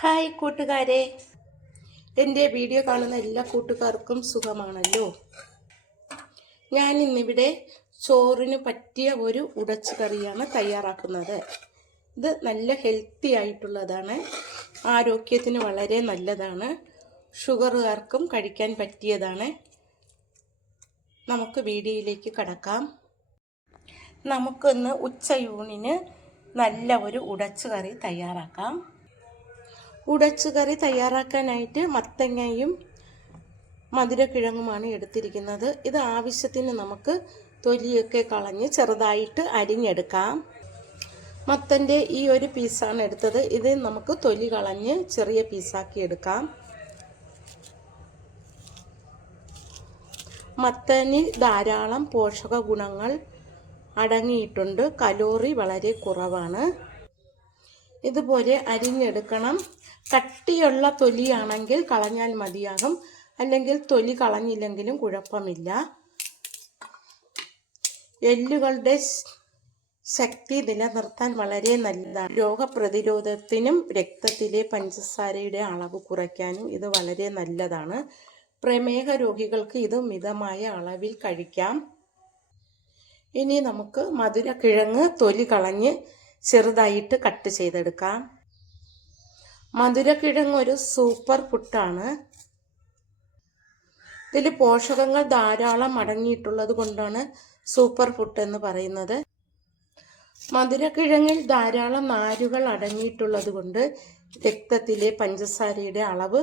Hi കൂട്ടുകാരെ, എൻ്റെ video കാണുന്ന എല്ലാ കൂട്ടുകാർക്കും സുഖമാണല്ലോ. ഞാൻ ഇന്നിവിടെ ചോറിന് പറ്റിയ ഒരു ഉടച്ചു കറിയാണ് തയ്യാറാക്കുന്നത്. ഇത് നല്ല ഹെൽത്തി ആയിട്ടുള്ളതാണ്, ആരോഗ്യത്തിന് വളരെ നല്ലതാണ്, ഷുഗറുകാർക്കും കഴിക്കാൻ പറ്റിയതാണ്. നമുക്ക് വീഡിയോയിലേക്ക് കടക്കാം. നമുക്കിന്ന് ഉച്ചയൂണിന് നല്ല ഒരു ഉടച്ചു കറി തയ്യാറാക്കാം. ഉടച്ചുകറി തയ്യാറാക്കാനായിട്ട് മത്തങ്ങയും മധുരക്കിഴങ്ങുമാണ് എടുത്തിരിക്കുന്നത്. ഇത് ആവശ്യത്തിന് നമുക്ക് തൊലിയൊക്കെ കളഞ്ഞ് ചെറുതായിട്ട് അരിഞ്ഞെടുക്കാം. മത്തൻ്റെ ഈ ഒരു പീസാണ് എടുത്തത്. ഇത് നമുക്ക് തൊലി കളഞ്ഞ് ചെറിയ പീസാക്കി എടുക്കാം. മത്തനിൽ ധാരാളം പോഷക ഗുണങ്ങൾ അടങ്ങിയിട്ടുണ്ട്. കലോറി വളരെ കുറവാണ്. ഇതുപോലെ അരിഞ്ഞെടുക്കണം. കട്ടിയുള്ള തൊലിയാണെങ്കിൽ കളഞ്ഞാൽ മതിയാകും, അല്ലെങ്കിൽ തൊലി കളഞ്ഞില്ലെങ്കിലും കുഴപ്പമില്ല. എല്ലുകളുടെ ശക്തി നിലനിർത്താൻ വളരെ നല്ലതാണ്. രോഗപ്രതിരോധത്തിനും രക്തത്തിലെ പഞ്ചസാരയുടെ അളവ് കുറയ്ക്കാനും ഇത് വളരെ നല്ലതാണ്. പ്രമേഹ രോഗികൾക്ക് ഇത് മിതമായ അളവിൽ കഴിക്കാം. ഇനി നമുക്ക് മധുരക്കിഴങ്ങ് തൊലി കളഞ്ഞ് ചെറുതായിട്ട് കട്ട് ചെയ്തെടുക്കാം. മധുരക്കിഴങ്ങ് ഒരു സൂപ്പർ ഫുഡാണ്. ഇതിൽ പോഷകങ്ങൾ ധാരാളം അടങ്ങിയിട്ടുള്ളത് കൊണ്ടാണ് സൂപ്പർ ഫുഡ് എന്ന് പറയുന്നത്. മധുരക്കിഴങ്ങിൽ ധാരാളം നാരുകൾ അടങ്ങിയിട്ടുള്ളത് കൊണ്ട് രക്തത്തിലെ പഞ്ചസാരയുടെ അളവ്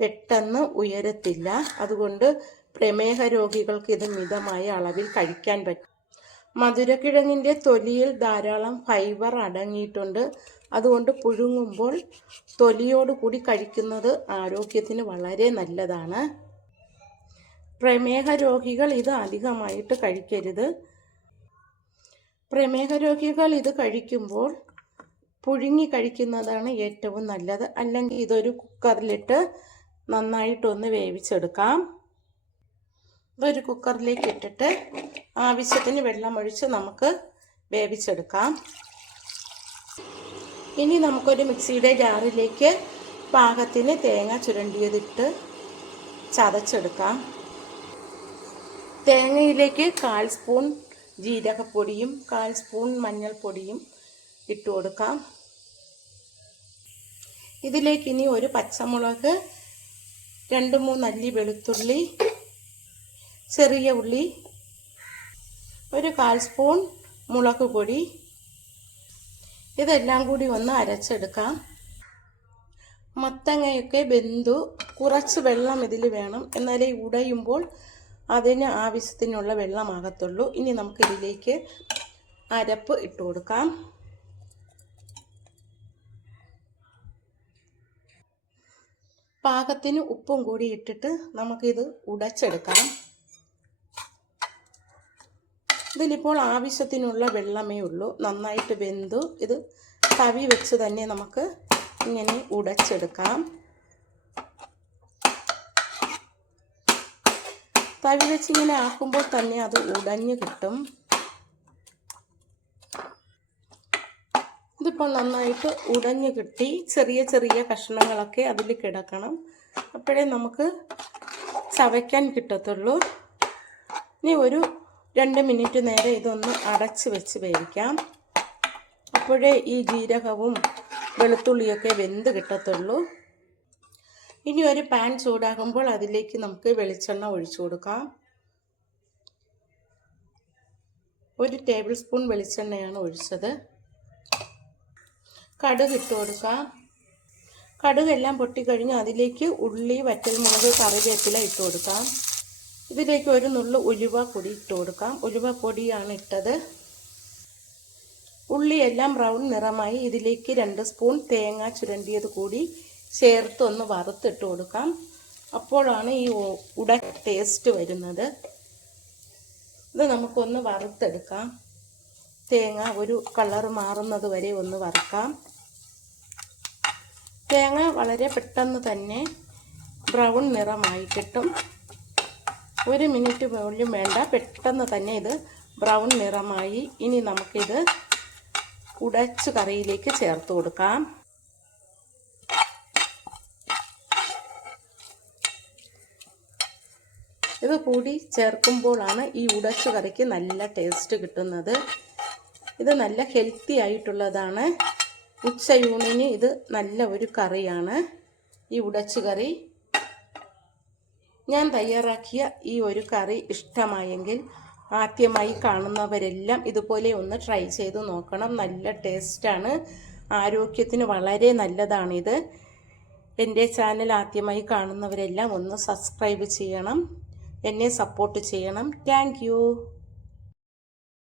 പെട്ടെന്ന് ഉയരത്തില്ല. അതുകൊണ്ട് പ്രമേഹ രോഗികൾക്ക് ഇത് മിതമായ അളവിൽ കഴിക്കാൻ പറ്റും. മധുരക്കിഴങ്ങിൻ്റെ തൊലിയിൽ ധാരാളം ഫൈബർ അടങ്ങിയിട്ടുണ്ട്. അതുകൊണ്ട് പുഴുങ്ങുമ്പോൾ തൊലിയോട് കൂടി കഴിക്കുന്നത് ആരോഗ്യത്തിന് വളരെ നല്ലതാണ്. പ്രമേഹ രോഗികൾ ഇത് അധികമായിട്ട് കഴിക്കരുത്. പ്രമേഹ രോഗികൾ ഇത് കഴിക്കുമ്പോൾ പുഴുങ്ങി കഴിക്കുന്നതാണ് ഏറ്റവും നല്ലത്. അല്ലെങ്കിൽ ഇതൊരു കുക്കറിലിട്ട് നന്നായിട്ടൊന്ന് വേവിച്ചെടുക്കാം. ഇതൊരു കുക്കറിലേക്ക് ഇട്ടിട്ട് ആവശ്യത്തിന് വെള്ളമൊഴിച്ച് നമുക്ക് വേവിച്ചെടുക്കാം. ഇനി നമുക്കൊരു മിക്സിയുടെ ജാറിലേക്ക് പാകത്തിന് തേങ്ങ ചുരണ്ടിയതിട്ട് ചതച്ചെടുക്കാം. തേങ്ങയിലേക്ക് 1/4 സ്പൂൺ ജീരകപ്പൊടിയും 1/4 സ്പൂൺ മഞ്ഞൾപ്പൊടിയും ഇട്ട് കൊടുക്കാം. ഇതിലേക്ക് ഇനി ഒരു പച്ചമുളക്, 2-3 അല്ലി വെളുത്തുള്ളി, ചെറിയ ഉള്ളി, ഒരു 1/4 സ്പൂൺ മുളക് പൊടി, ഇതെല്ലാം കൂടി ഒന്ന് അരച്ചെടുക്കാം. മത്തങ്ങയൊക്കെ വെന്തു കുറച്ച് വെള്ളം ഇതിൽ വേണം, എന്നാലേ ഉടയുമ്പോൾ അതിന് ആവശ്യത്തിനുള്ള വെള്ളമാകത്തുള്ളൂ. ഇനി നമുക്കിതിലേക്ക് അരപ്പ് ഇട്ട് കൊടുക്കാം. പാകത്തിന് ഉപ്പും കൂടി ഇട്ടിട്ട് നമുക്കിത് ഉടച്ചെടുക്കാം. ഇതിലിപ്പോൾ ആവശ്യത്തിനുള്ള വെള്ളമേ ഉള്ളൂ. നന്നായിട്ട് വെന്തു. ഇത് തവി വെച്ച് തന്നെ നമുക്ക് ഇങ്ങനെ ഉടച്ചെടുക്കാം. തവി വെച്ച് ഇങ്ങനെ ആക്കുമ്പോൾ തന്നെ അത് ഉടഞ്ഞു കിട്ടും. ഇതിപ്പോൾ നന്നായിട്ട് ഉടഞ്ഞു കിട്ടി. ചെറിയ ചെറിയ കഷ്ണങ്ങളൊക്കെ അതിൽ കിടക്കണം. അപ്പോഴേ നമുക്ക് ചവയ്ക്കാൻ കിട്ടത്തുള്ളൂ. ഇനി ഒരു 2 മിനിറ്റ് നേരം ഇതൊന്ന് അടച്ച് വെച്ച് വേവിക്കാം. അപ്പോഴേ ഈ ജീരകവും വെളുത്തുള്ളിയൊക്കെ വെന്ത് കിട്ടത്തുള്ളൂ. ഇനി ഒരു പാൻ ചൂടാകുമ്പോൾ അതിലേക്ക് നമുക്ക് വെളിച്ചെണ്ണ ഒഴിച്ചു കൊടുക്കാം. 1 ടേബിൾ സ്പൂൺ വെളിച്ചെണ്ണയാണ് ഒഴിച്ചത്. കടുക് ഇട്ട് കൊടുക്കാം. കടുകെല്ലാം പൊട്ടിക്കഴിഞ്ഞ് അതിലേക്ക് ഉള്ളി, വറ്റൽമുളക്, കറിവേപ്പില ഇട്ട് കൊടുക്കാം. ഇതിലേക്ക് ഒരു നുള്ളു ഉലുവ പൊടി ഇട്ട് കൊടുക്കാം. ഉലുവ പൊടിയാണ് ഇട്ടത്. ഉള്ളിയെല്ലാം ബ്രൗൺ നിറമായി. ഇതിലേക്ക് 2 സ്പൂൺ തേങ്ങ ചുരണ്ടിയത് കൂടി ചേർത്ത് ഒന്ന് വറുത്തിട്ട് കൊടുക്കാം. അപ്പോഴാണ് ഈ ഉട ടേസ്റ്റ് വരുന്നത്. ഇത് നമുക്കൊന്ന് വറുത്തെടുക്കാം. തേങ്ങ ഒരു കളർ മാറുന്നത് വരെ ഒന്ന് വറുക്കാം. തേങ്ങ വളരെ പെട്ടെന്ന് തന്നെ ബ്രൗൺ നിറമായി കിട്ടും. 1 മിനിറ്റ് പോലും വേണ്ട, പെട്ടെന്ന് തന്നെ ഇത് ബ്രൗൺ നിറമായി. ഇനി നമുക്കിത് ഉടച്ച് കറിയിലേക്ക് ചേർത്ത് കൊടുക്കാം. ഇത് കൂടി ചേർക്കുമ്പോഴാണ് ഈ ഉടച്ചു കറിക്ക് നല്ല ടേസ്റ്റ് കിട്ടുന്നത്. ഇത് നല്ല ഹെൽത്തി ആയിട്ടുള്ളതാണ്. ഉച്ചയൂണിന് ഇത് നല്ല ഒരു കറിയാണ് ഈ ഉടച്ചു കറി. ഞാൻ തയ്യാറാക്കിയ ഈ ഒരു കറി ഇഷ്ടമായെങ്കിൽ ആദ്യമായി കാണുന്നവരെല്ലാം ഇതുപോലെ ഒന്ന് ട്രൈ ചെയ്ത് നോക്കണം. നല്ല ടേസ്റ്റാണ്, ആരോഗ്യത്തിന് വളരെ നല്ലതാണിത്. എൻ്റെ ചാനൽ ആദ്യമായി കാണുന്നവരെല്ലാം ഒന്ന് സബ്സ്ക്രൈബ് ചെയ്യണം, എന്നെ സപ്പോർട്ട് ചെയ്യണം. Thank you.